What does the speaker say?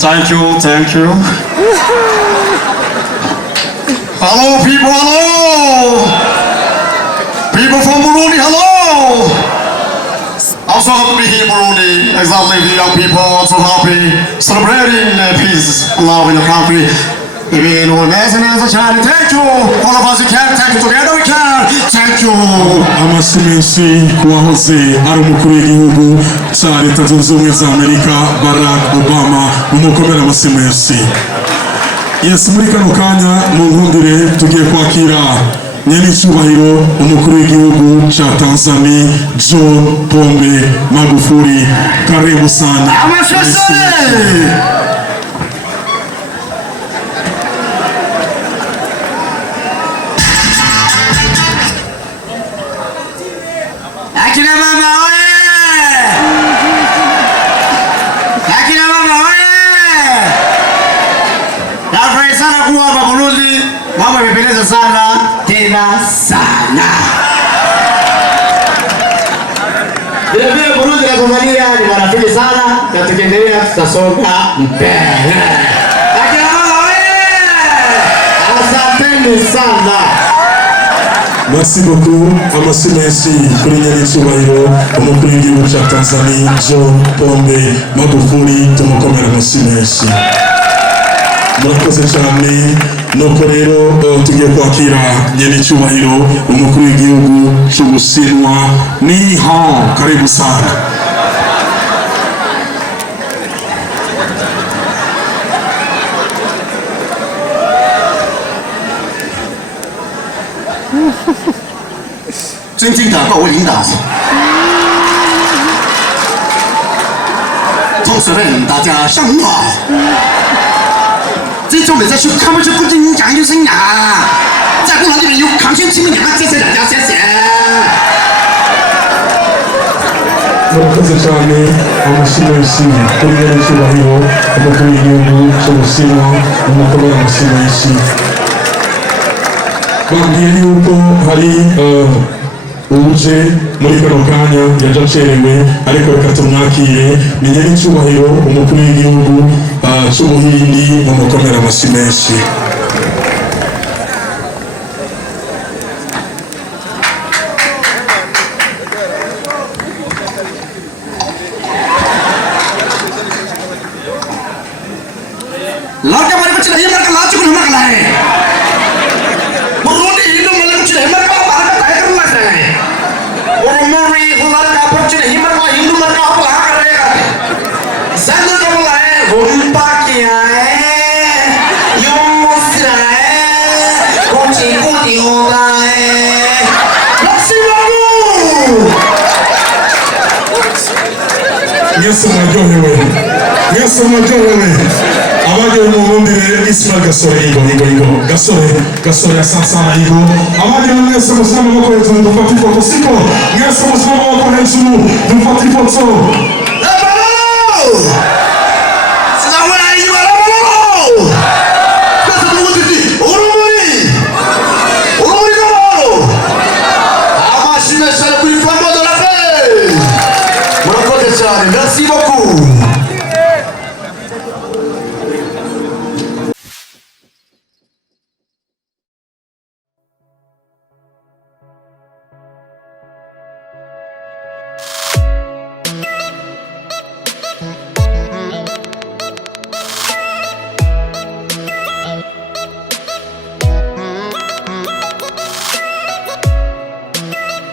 Thank you, thank you. Hello, people, hello. People from Burundi, hello. I'm so happy to be here in Burundi. Exactly, the young people are so happy celebrating peace, love in the country. Even when there's a child, thank you. All of us, we can. Thank you. Together we can. Thank you. Amasimensi kuwahoze ari umukuru w'igihugu cya Leta Zunze Ubumwe za Amerika Barack Obama. Mumukomere amasimensi. Yes, muri kano kanya mu nkundire tugiye kwakira nyenicyubahiro umukuru w'igihugu cya Tanzania John Pombe Magufuli. Karibu sana. Mama amependeza sana tena sana. Vile Burundi na Tanzania ni marafiki sana na tukiendelea tutasonga mbele. Lakini mama wewe, asanteni sana. Merci beaucoup. Amasimensi kuri nyenicyubahiro umukuru w'igihugu cya Tanzania John Pombe Magufuli. Tumukomere amasimensi. Murakoze cyane. Nuko rero tugiye kwakira nyenicyubahiro umukuru w'igihugu cy'Ubushinwa. Ni hao, karibu sana.尊敬的各位领导，同事们，大家上午好。这种人在去看不出不经讲就是呀，在过来这边有康健亲民点吗？谢谢大家，谢谢。Murakoze cyane. Amasimensi kuri nyenicyubahiro umukuru w'igihugu cy'Ubushinwa. Mumukomere amasimensi. Bambwiye yuko hari uje muri kano kanya yaje acerewe, ariko reka tumwakire. Ni nyenicyubahiro umukuru w'igihugu cy'Ubuhindi. Mumukomere amasimensi. लौटे हमारे कुछ नहीं मर का लाच कुछ हमला कला है बुरुंडी हिंदू मल कुछ नहीं मर का भारत का है करना है और मोरी खुदा का कुछ नहीं मर का हिंदू मर का अपला कर रहेगा ज़्यादा तो बोला है हुंपा किया है युमुस्रा है कुछ होगा है लक्ष्मी बाबू Yesu mwajohewe. Abaje umurumbire Ismail Gasore Igo Gasore asante sana Igo. Abaje mwese musimama moko hejuru dufate ifoto siko. Mwese musimama moko hejuru dufate ifoto. Merci beaucoup.